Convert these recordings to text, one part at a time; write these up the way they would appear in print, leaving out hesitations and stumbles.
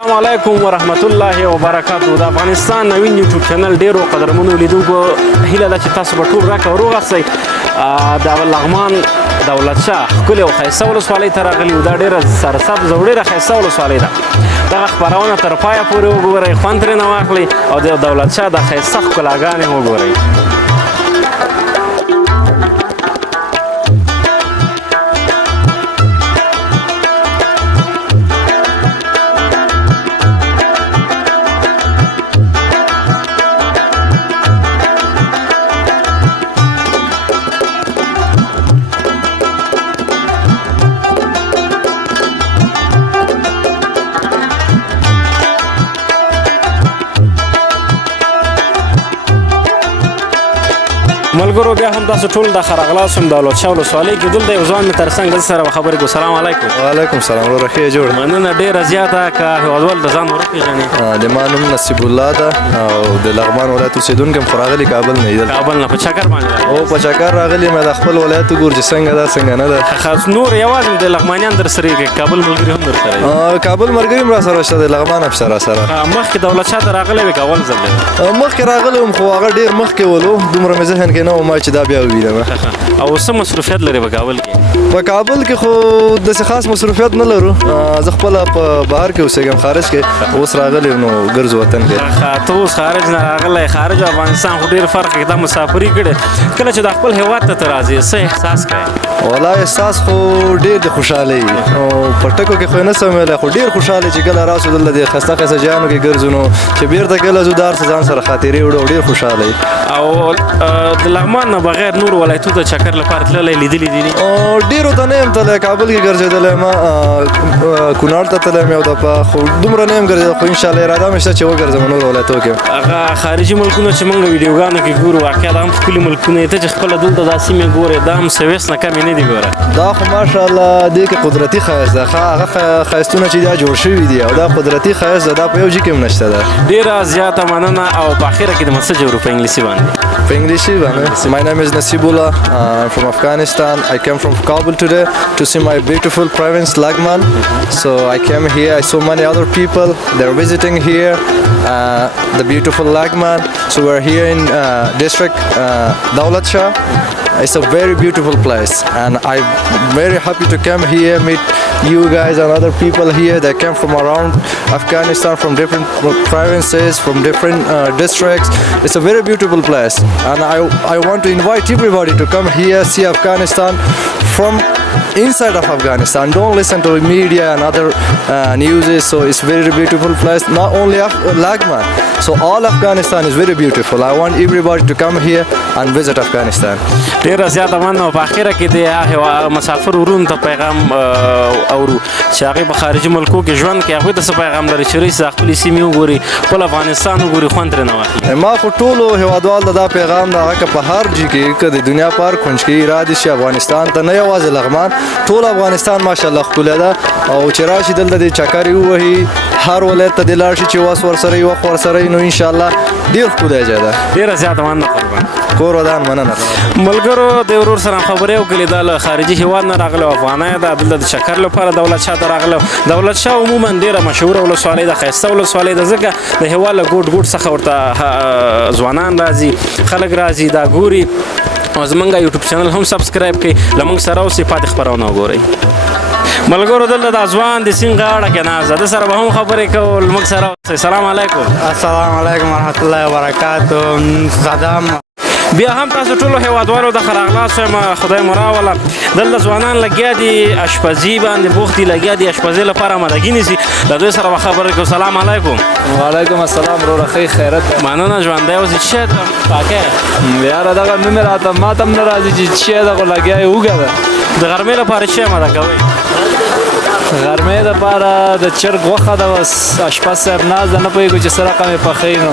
السلام علیکم ورحمت الله وبرکاتہ. د افغانستان نوین یوټیوب چینل ډیرو قدرمنو لیدونکو هیله ده چې تاسو به ټول راکه روغ اوسئ. د لغمان دولت شاه ښکلې او ښایسته ولسوالۍ ته راغلي یو. دا ډېره سرسبزه او ډېره ښایسته ولسوالۍ ده. دغه خپرونه تر پایه پورې وګورئ، خوند ترېنه واخلئ او د دولت شاه د ښایسته ښکلاګانې وګورئ. ملګرو بیا هم تاسو ټول د خرغلاس هم دولت شاه ولسوالۍ کې دلته یو ځوان مې تر څنګ دلته سره خبرې کوو. سلام علیکم. وعلیکم سلام. وروره ښه جوړ. مننه ډېره زیاته. که هېوادوال د ځان وروپېژنې. د ما نوم نصیب الله ده او د لغمان ولایت اوسېدونکی یم، خو راغلي کابل نه یو. کابل نه په چکر باندې او په چکر راغلي یم. د خپل ولایت وګور چې څنګه ده څنګه نه ده. خاص نور یوازې د لغمانیان در سره یې کابل ملګري هم در سره دي. کابل ملګري هم را سره شته، د لغمان هم شته را سره. مخکې دولت شاه ته راغلی وې که اول ځل دی؟ مخکې راغلی وم خو هغه ډېر مخکې ولو، دومره مې ذهن کې نه و ما چې دا بیا ووینم. او څه مصروفیت لري په کابل کې؟ په کابل کې خو داسې خاص مصروفیت نه لرو. زه خپله په بهر کې اوسېږم، خارج کې. اوس راغلی نو ګرځو وطن کې. ته اوس خارج نه راغلی. خارج او افغانستان خو ډېر فرق دی. دا مسافري کړې کله چې د خپل هېواد ته راځې څه احساس کوې؟ والله احساس خو ډېر د خوشحالۍ او په ټکو کې خو یې نه سم ویلی، خو ډېر خوشحاله چې کله راسو دلته د ښایسته ښایسته جایانو کې ګرځو نو چې بېرته کله ځو د هر څه ځان سره خاطرې وړو او ډېر خوشحاله یي. او د لغمان نه بغیر نور ولایتونو ته چکر لپاره تللی لیدلي دي؟ ډېرو ته نه یم تللی. کابل کې ګرځېدلی یم، کونړ ته تللی یم یو دفعه، خو دومره نه یم ګرځېدلی. خو انشاءالله اراده مې شته چې وګرځم نور ولایتونو کې. هغه خارجي ملکونه چې موږ ویډیوګانو کې ګورو واقعا دا هم ښکلي ملکونه دي. ته چې خپله دلته دا سیمې ګورې دا هم سویس نه کمې نه دي. ګوره دا خو ماشاءالله دې کې قدرتي ښایست ده. هغه ښایستونه چې دا جوړ شوي دي او دا قدرتي ښایست ده، دا په یو ځای کې هم نشته ده. ډېره زیاته مننه. او په اخره کې د مسج ورو په انګلیسي باندې. په انګلیسي باندې. My name is Nasibullah. I'm from Afghanistan. I came from Kabul today to see my beautiful province Lagman. So I came here. I saw many other people. They're visiting here, the beautiful Lagman. So we're here in district Daulat Shah. It's a very beautiful place, and I'm very happy to come here, meet you guys and other people here that came from around Afghanistan, from different provinces, from different districts. It's a very beautiful place, and I want to invite everybody to come here, see Afghanistan from inside of Afghanistan. Don't listen to media and other news. So it's very beautiful place. Not only Lagman, so all Afghanistan is very beautiful. I want everybody to come here and visit Afghanistan. ډېره زیاته مننه. په اخره کې د مسافر ورونو ته پیغام اورو چې هغوی په خارجي ملکو کې ژوند کوي. هغوی ته څه پیغام لري چې رئیس د خپلې سیمې وګوري، خپل افغانستان وګوري، خوند ترېنه واخلي؟ ما خو ټولو هېوادوالو ته دا پیغام ده، هغه که په هر ځای کې که د دنیا په هر کونج کې ارادې شي افغانستان ته، نه یوازې لغمان، ټول افغانستان ماشاءالله ښکلی ده. او چې راشي دلته د چکرې ووهي، هر ولایت ته دې لاړ شي چې وس ورسره وي، وخت ورسره وي، نو انشاءالله ډېر ښکلی ځای ده. ډېره زیاته مننه قربان. کور ودان مننه. ملګرو د ورور سره خبرې وکړې. دا له خارجي هېواد نه راغلی او افغانی ده. دلته د چکر لپاره دولت شاه ته راغلی. دولت شاه عموما ډېره مشهوره ولسوالۍ ده، ښایسته ولسوالۍ ده، ځکه د هېواد له ګوټ ګوټ څخه ورته ځوانان راځي، خلک راځي، دا ګوري. او زمونږ یوټیوب چینل هم سبسکرایب کړئ. له موږ سره اوسئ، پاتې خپرونه وګورئ. ملګرو دلته دا ځوان د سیند غاړه کې ناست ده، ده سره به هم خبرې کوو. له موږ سره اوسئ. سلام علیکم. السلام علیکم ورحمت الله وبرکاتو. سلام. بیا هم تاسو ټولو هېوادوالو د خراغلاس یم، خدای مو راوله. دلته ځوانان لګیا دي اشپزي باندې بوخت دي، لګیا دي اشپزۍ لپاره آمادګي نیسي. له دوی سره به خبرې کوو. سلام علیکم. وعلیکم السلام. وروره ښه خیرت. مننه. ژوندی اوسې. څه شی ته پاکۍ؟ یاره دغه نوم یې راته ما ته هم نه راځي چې څه شی ده، خو لګیا یې اوږه ده. د غرمې لپاره څه آماده کوئ؟ غرمې دپاره د چرګ غوښه ده. بس اشپز صاحب ناست ده، نه پوهېږو چې څه رقم یې پخوي. نو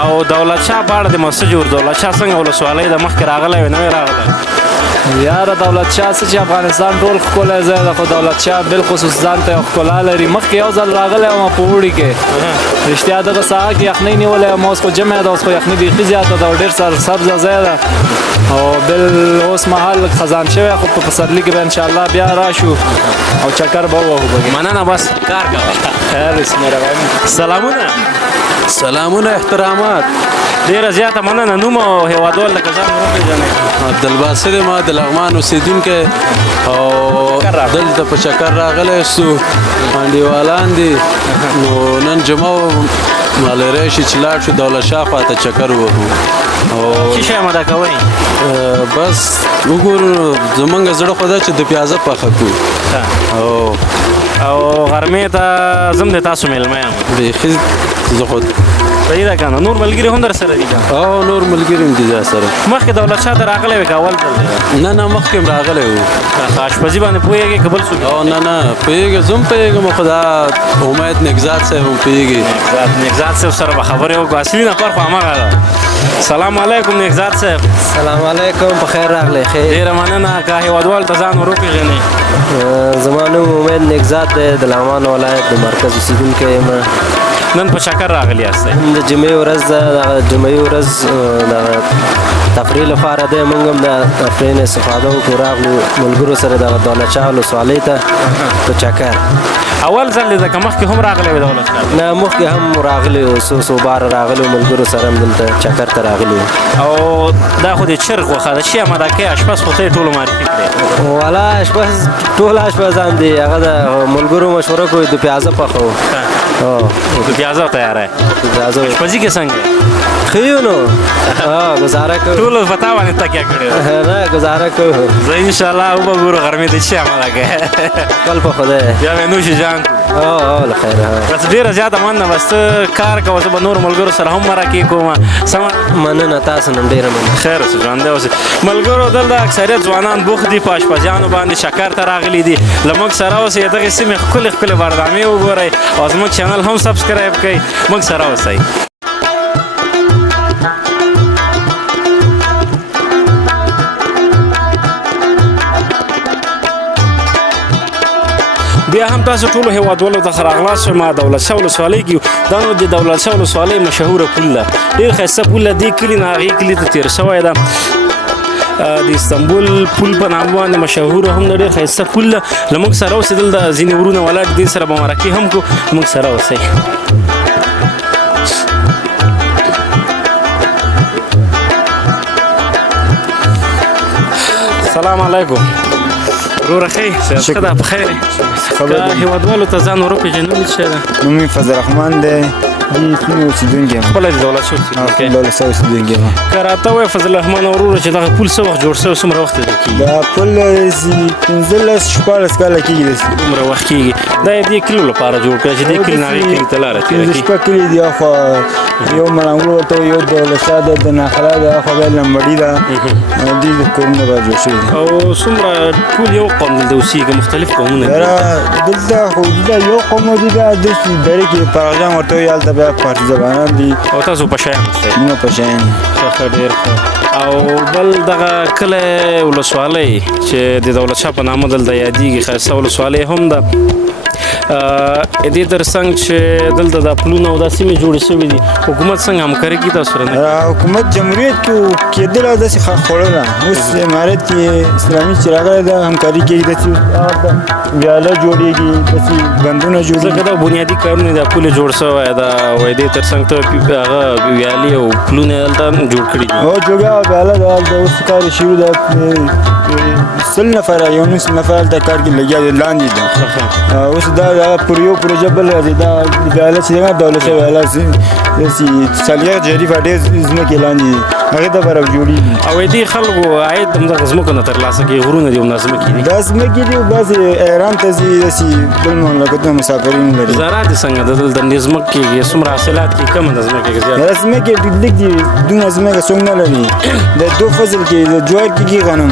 او دولت شاه په اړه د مسج ور دولت شاه څنګه ولسوالۍ د مخکې راغلی وي، نوی راغلی؟ یاره دولت شاه څه چې افغانستان ټول ښکلی ځای ده خو دولت شاه بالخصوص ځان ته یو ښکلا لري مخکې یو ځل راغلی وم په اوړي کې رښتیا دغه ساحه کې یخنۍ نیولی یم اوس خو جمع ده اوس خو یخنۍ بیخي زیاته ده او ډېر سرسبزه ځای ده او اوس مهال خزان شوی خو په پسرلي کې به انشاءالله بیا راشو او چکر به ووهو پکې مننه بس کار کوه خیر بسم الله الرحمن سلامونه سلامونه احترامات ډیره زیاته مننه نوم او هیوادوال لکه ځان وپېژنئ عبدالباسط یم د لغمان اوسېدونکی او دلته په چکر راغلی سو انډیوالان دي نو نن جمعه مالری شي چې لاړ شو دولت شاه خواته چکر ووهو او څه شی مده کوئ بس وګورو زمونږ زړه خو ده چې د پیازه پخه کړو او غرمې ته زم د تاسو میلمه یم بیخي زه خو صحیح ده که نه نور ملګري هم در سره دي که او نور ملګري هم دي دا سره مخکې دولت شاه ته راغلی وې که اول ځل دی نه نه مخکې هم راغلی و اشپزي باندې پوهېږې که بل څوک او نه نه پوهېږم زه هم پوهېږم خو دا امید نګزاد صاحب هم پوهېږي نګزاد صاحب سره به خبرې وکړو اصلي نفر خو همغه ده سلام علیکم نګزاد صاحب سلام علیکم په خیر راغلی خیر ډېره مننه که هیوادوال ته ځان ور وپېژنئ زما نوم امید نګزاد دی د لغمان ولایت د مرکز اوسېدونکی یم نن په چکر راغلی یاستئ د جمعې ورځ ده دغه جمعې ورځ دغه تفریح لپاره دی موږ هم د تفریح نه استفاده وکړو راغلو ملګرو سره دغه دولت شاه ولسوالۍ ته په چکر اول ځل دی ده که مخکې هم راغلی وې دولت شاه نه مخکې هم راغلي وو څو باره راغلي وو ملګرو سره هم دلته چکر ته راغلي وو او دا خو د چرګ غوښه ده چې اماده کوي اشپز خو ته یې ټولو معرفي کړې والا اشپز ټول اشپزان دي هغه د ملګرو مشوره کوي د پیازه پخوو د پیازه تیاره پیازه اشپزي کې څنګه ښه یو نو ګزاره کوو ټولو په تا باندې تکیه کړې ده نه ګزاره کوو زه انشاءالله وبګورو غرمې ته چې عمله کوي خپل په خدای بیا به نوش جان له خیره بس ډېره زیاته مننه بس ته کار کوه زه به نورو ملګرو سره هم مرکې کوم سمه مننه تاسو نن ډېره مننه خیر اوسه ژوندی اوسې ملګرو دلته اکثریت ځوانان بوخت دي په اشپزیانو باندې شکر ته راغلي دي له موږ سره اوسئ دغې سیمې ښکلې ښکلې بردامې وګورئ او زموږ چینل هم سبسکرایب کړئ موږ سره اوسئ بیا هم تاسو ټولو هیوادوالو ته ښه راغلاست ما دولت شاه ولسوالۍ کې دا نو د دولت شاه ولسوالۍ مشهوره پول ده ډېر ښایسته پول ده دې کلي نه هغې کلي ته تېر شوی ده د استنبول پول په نامه باندې مشهوره هم ده ډېر ښایسته پول ده له موږ سره اوسئ دلته ځینې ورونه ولاړ دي دې سره به مرکې هم کړو موږ سره اوسئ سلام علیکم وروره ښې ښه ده په خیر که هیوادوالو ته ځان ور وپېژنو څه ده نوم مې فضل رحمان دی دې سیمې اوسېدونکی یم خپله د دولت شاه اوسېدونکی دولت شاه اوسېدونکی یم که راته ووایه فضل رحمان وروره چې دغه پول څه وخت جوړ شوی څومره وخت یې کېږي دا پل 15-16 کاله کېږي دومره وخت کېږي دا یې دې کلیو لپاره جوړ کړی چې دې کلي نه هغې کلي ته لاره تېره کړي 15 کلي دي اخوا یو ملنګلو ورته یو دولت شاه ده د ناخلا ده اخوا بیا لمبړي ده دې کورونه به جوړ شوي دي او څومره ټول یو قوم دلته اوسېږي مختلف قومونه دي یاره دلته خو دلته یو قوم دي بیا داسې ډېرې کې پراغجان ورته وایي هلته بیا پارټي زبانان دي او تاسو په شیان اوسئ موږ په شیان ښه ډېر ښه او بل دغه کلی ولسوالۍ چې د دولت شاه په نامه دلته یادېږي ښایسته ولسوالۍ هم ده دې تر څنګ چې دلته دا پلونه او دا سیمې جوړې شوي دي حکومت څنګه همکاري کوي تاسو سره نه حکومت جمهوریت کې کېدله داسې خوړله اوس امارت کې اسلامي چې راغلی ده همکاري کوي داسې ویاله جوړېږي داسې بندونه ځکه جوړېږي دا بنیادي کارونه دا پول جوړ شوی دا وایي دې تر څنګ ته هغه ویالې او پلونه دلته جوړ کړي دي او جوګه ویاله ده هلته اوس کار یې شروع ده 100 نفره یو 19 نفر هلته کار کې لګیا دي لاندې ده اوس دا پر یو پروژه بل راځي دا ویاله چې ده دولت شاه ویاله داسې صالحه جریفه ډېر ځمکې لاندې دي هغې ته به راجوړېږي او دې خلکو عاید همدغه ځمکو نه ترلاسه کوي غرونه دي همدا ځمکې دي دا ځمکې دي بعضې ایران ته ځي داسې بل مملکتونه مسافرین لري زراعت یې څنګه ده دلته دې ځمکې کې څومره حاصلات کې کمه ده ځمکې کې زیات دا ځمکې لږ دي دومره ځمکه څوک نه لري د دو فصل کې د جوار کېږي غنم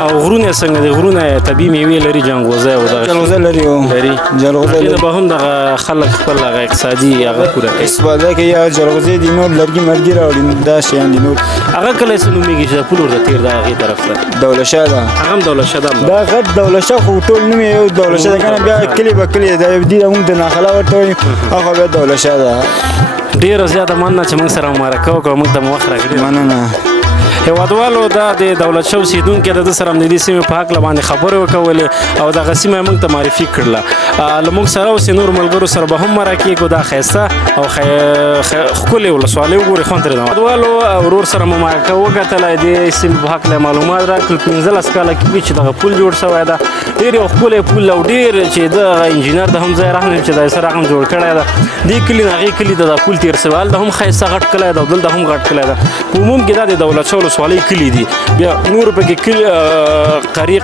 او غرونه څنګه دي غرونه طبيعي میوې لري جنګوزه او دا جلغوزه لري او لري جلغوزه دا لري به هم د خلک خپل هغه اقتصادي هغه پوره کوي استفاده کوي یا جلغوزه دي نور لرګي مرګي راوړي دا شیان دي نور هغه کله سنومیږي چې پلور د تیر د هغه طرف ته دولت شاه ده هغه هم دولت شاه ده دا غټ دولت شاه خو ټول نوم یو دولت شاه ده کنه بیا کلی به کلی دا یو دي موږ د ناخلا ورته وایو هغه بیا دولت شاه ده ډیر زیاته مننه چې موږ سره مرکه وکړو موږ ته مخ راکړي مننه هیوادوالو دا د دولت شاه اوسیدونکي د سره د دې سیمې په حق باندې خبرې وکولې او دغه سیمه موږ ته معرفي کړله له موږ سره اوس نور ملګرو سره به هم مرکه کېږو دا ښایسته او ښکلې ولسوالۍ وګورئ خوند ترې هیوادوالو ورور سره مو مرکه وکتله د سیمې په هکله معلومات راکړل 15 کاله کېږي چې دغه پل جوړ شوی ده ډېر یو ښکلی پل او ډېر چې دغه انجینر د هم ځای راغلی چې د سره هغه جوړ کړی ده دې کلي نه هغې کلي ته دا پل تېر شوی هلته هم ښایسته غټ کلی ده او دلته هم غټ کلی ده په عموم کې دا د دولت شاه ولسوالۍ کلي دي بیا نور پکې کلي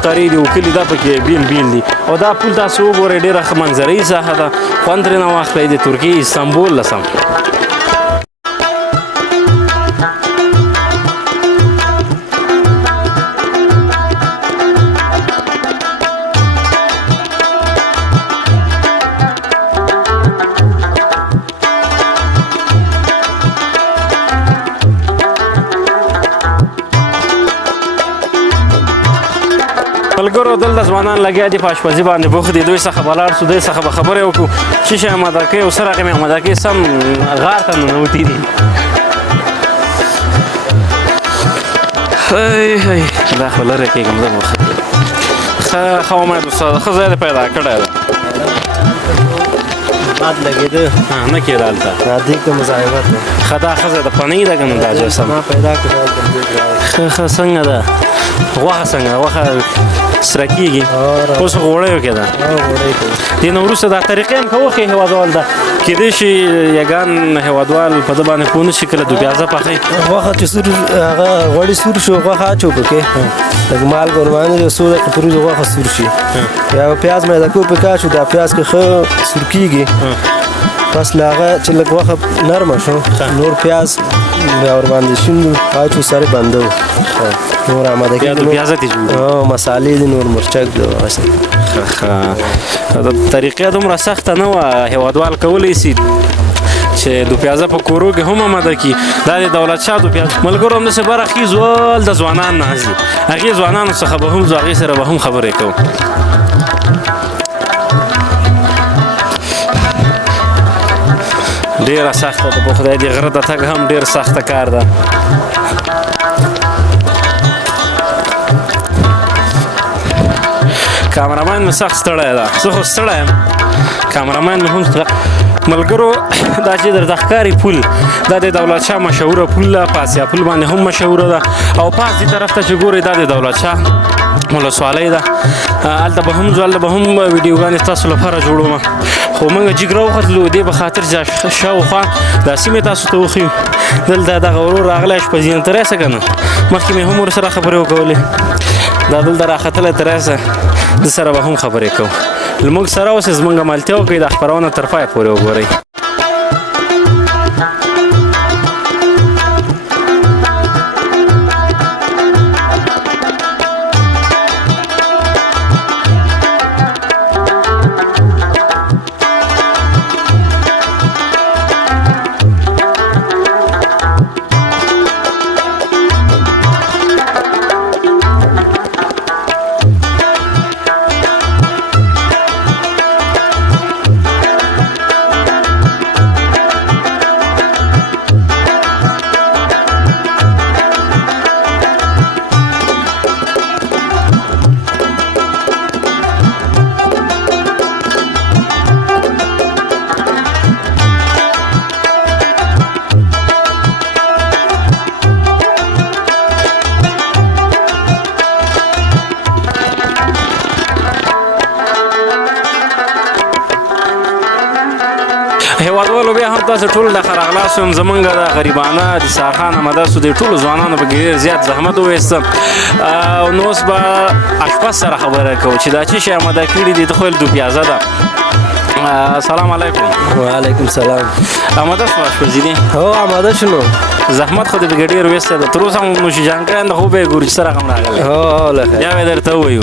قري دي او کلي دا پکې بیل دي او دا پل تاسو وګورئ ډېره ښه منظرهیي ساحه ده خوند ترېنه واخلئ د ترکیې استانبول لسم ملګرو دلته ځوانان لګیا دي په اشپزي باندې بوخت دي دوی څخه به لاړ شو دوی څخه به خبرې وکړو چې شی اماده کوي او څه رقم یې اماده کوي سم غار ته ننوتي دي هی دا خو لرې کېږم زه به ښه امید استاده ښه ځای دې پیدا کړی ده باد لګېده نه کېده هلته دې کې مزاحمت دی ښه دا ښځه د پنۍ ده که نه دا جسم ما پیدا کړه ښه څنګه ده غوښه څنګه غوښه سره کېږي اوس خو غوړیو کې ده دې نه وروسته دا طریقې هم که وښیي هېوادوال ده کېدای شي یګان هېوادوال په ده باندې پوه نه شي کله دوبیازه پخوي غوښه چې سور هغه غوړي سور شو غوښه اچو پکې لږ مالګه ورباندې یو څو دقیقې پورې غوښه سور شي بیا پیاز میده کو پکې اچو دا پیاز کې ښه سور کېږي بس له هغه چې لږ غوښه نرمه شو نور پیاز بیا ورباندې شین اچو سره بندو نور آماده بیا دوبیازه دې جوړ مسالې دي نور مرچک دي ښه طریقې دومره سخته نه وه هېوادوال کولی سي چې دوپیازه په کورو کې هم آماده کړي دا د دولت شاه دوپیازه ملګرو همداسې برخیز ول د ځوانان نه ځي هغې ځوانانو څخه به هم ځو هغې سره به هم خبرې کوو ډېره سخته ده په خدای دې غره ته تګ هم ډېر سخته کار ده کامرامان مې سخت ستړی ده زه خو ستړی یم کامرامان مې هم ستړی ملګرو دا چې درته ښکاري پل دا د دولت شاه مشهوره پل ده په اسیا پل باندې هم مشهوره ده او پاس دې طرف ته چې ګورئ دا د دولت شاه ولسوالۍ ده هلته به هم ځو هلته به هم ویډیوګانې ستاسو لپاره جوړوم خو موږ جګره وختلو دې به خاطر چې شاوخوا دا سیمې تاسو ته وښیو دلته دغه ورور راغلی اشپزي نه ته راسه که نه مخکې مې هم ورسره خبرې وکولې دا دلته راختلی ته راسه د سره به هم خبرې کوو لموږ سره اوسئ زموږ ملتیا وکړئ دا خپرونه تر پایه پورې وګورئ هېوادوالو بیا هم تاسو ټول د راغلاستو یم زمونږ د غریبانه د سارخان امداسو د ټولو ځوانانو په کې ډېر زیات زحمت وویسته او نو اوس به اشپز سره خبره کوو چې دا چې شی اماده کړي دي ته خو دوپیازه ده السلام علیکم وعلیکم سلام آماده شو اشپزي دي هو آماده شنو زحمت خو دې ډېر وسته ده تر اوسه هم نوشي جان کړی خو به یې ګورو چې څه رقم راغلی هو لکه بیا به درته ووایو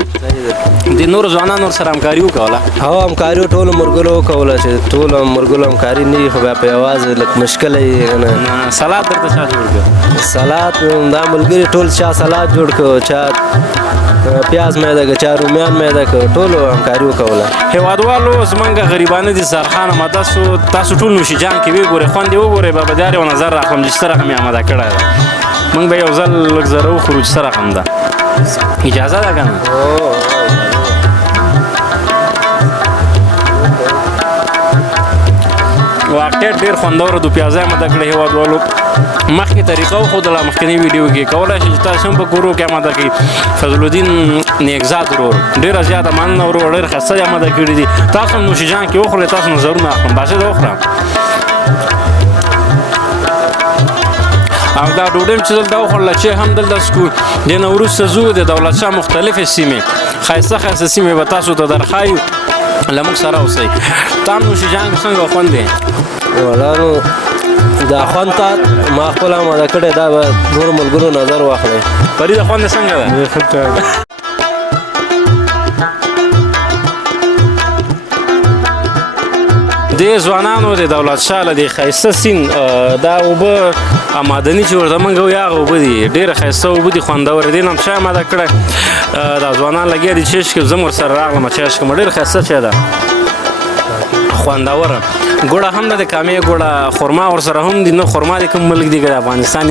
د نورو ځوانانو سره همکاري وکوله هو همکاري ټولو ملګرو وکوله چې ټولو ملګرو همکاري نه وي خو بیا په یوازې لږ مشکله یې که نه سلاد درته چا جوړ کړ سلاد دا ملګري ټول چا سلاد جوړ کړو چا پیاز میده که چا رومیان میده که ټولو همکاري وکوله هېوادوالو زمونږ غریبانه دي سرخانه مده سو تاسو ټول نوشي جان کې وګورئ خوند یې وګورئ بابدار یو نظر راخلم چې څه رقم یې اماده کړی ده موږ به یو ځل لږ زره وخورو چې څه رقم ده اجازه ده که نه واقعیت ډېر خوندور د پیازه اماده کړی هېوادوالو مخکې طریقه وښودله مخکینی ویډیو کې کولی شئ چې تاسو هم په کورو کې اماده کړئ فضل الدین نیکزاد ورور ډېره زیاته مننه ورور ډېر ښایسته یې اماده کړي دي تاسو هم نوشي جان کې وخورئ تاسو نظرونه اخلم باسي ده وخورم او دا ډوډۍ چې دلته وخوړله چې هم دلته څکو دې نه وروسته ځو د دولتشاه مختلفې سیمې ښایسته ښایسته سیمې به تاسو ته درښایو له موږ سره اوسئ تا هم نوشي جان کې څنګه خوند دی ولانو دا خوند ته ما خپله اماده کړی دا به نورو ملګرو نظر واخلئ فریده خوند یې څنګه ده د ځوانانو د دولت شاه له دې ښایسته سیند دا اوبه آمادني چې ورته موږ وایو هغه اوبه دي ډېره ښایسته اوبه دي خوندورې دي نه هم چای اماده کړی دا ځوانان لګیا دي چې څښي زه هم ورسره راغلم چای څښم ډېره ښایسته چای ده خوندوره ګوړه هم ده د کامې ګوړه خرما ورسره هم دي نه خرما د کوم ملک دی که د افغانستان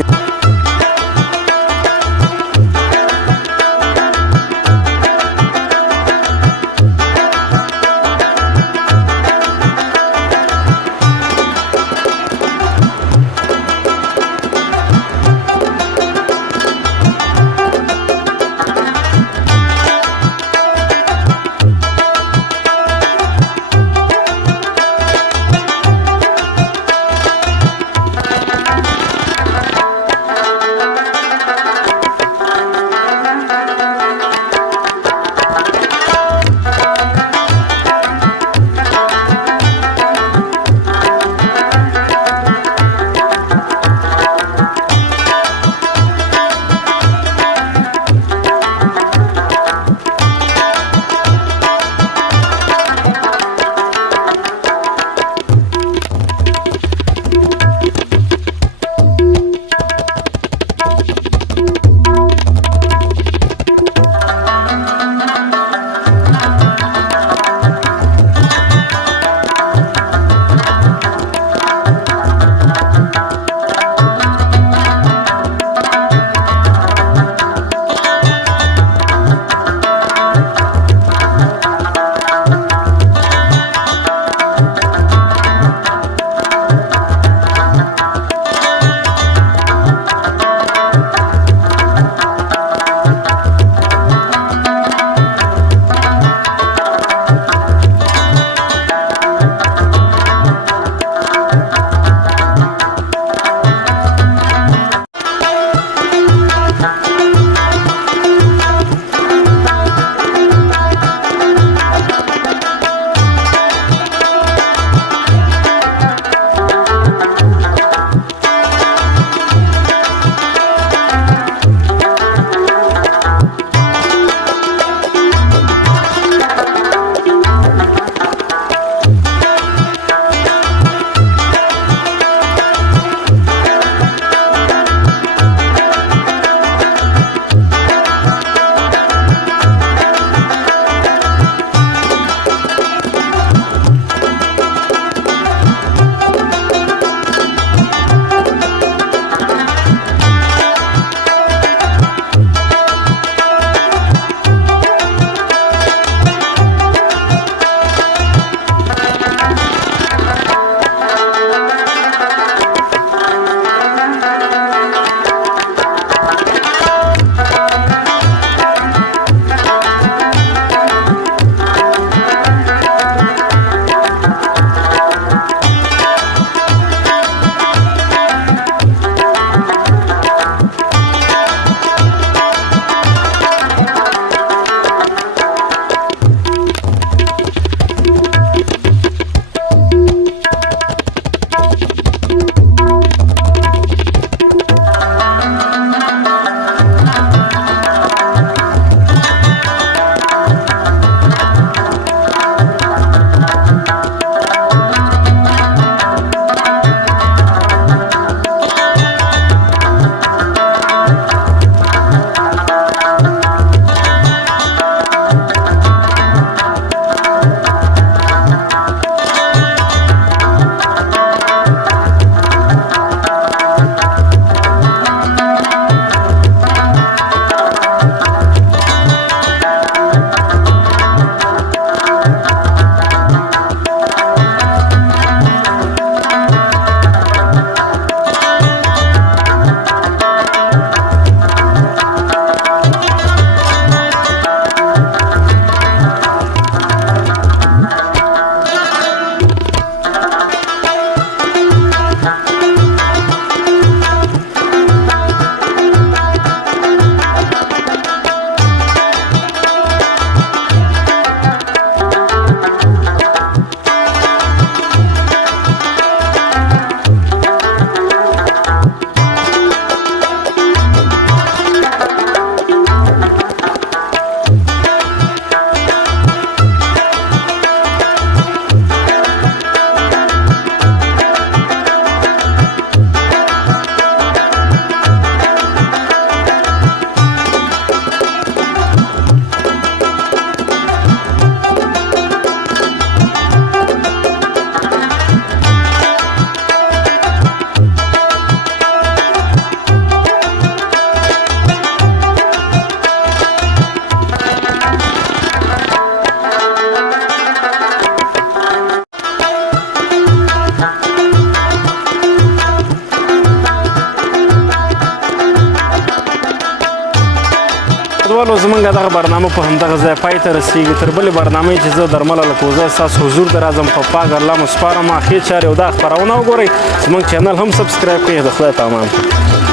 ټولو زمونږ دغه برنامه په همدغه ځای پای ته رسېږي تر بلې برنامې چې زه درمل الکوزی ستاسو حضور ته راځم په پاک الله مو سپارم ښې چارې او دا خپرونه وګورئ زمونږ چینل هم سبسکرایب کړئ د خدای په امان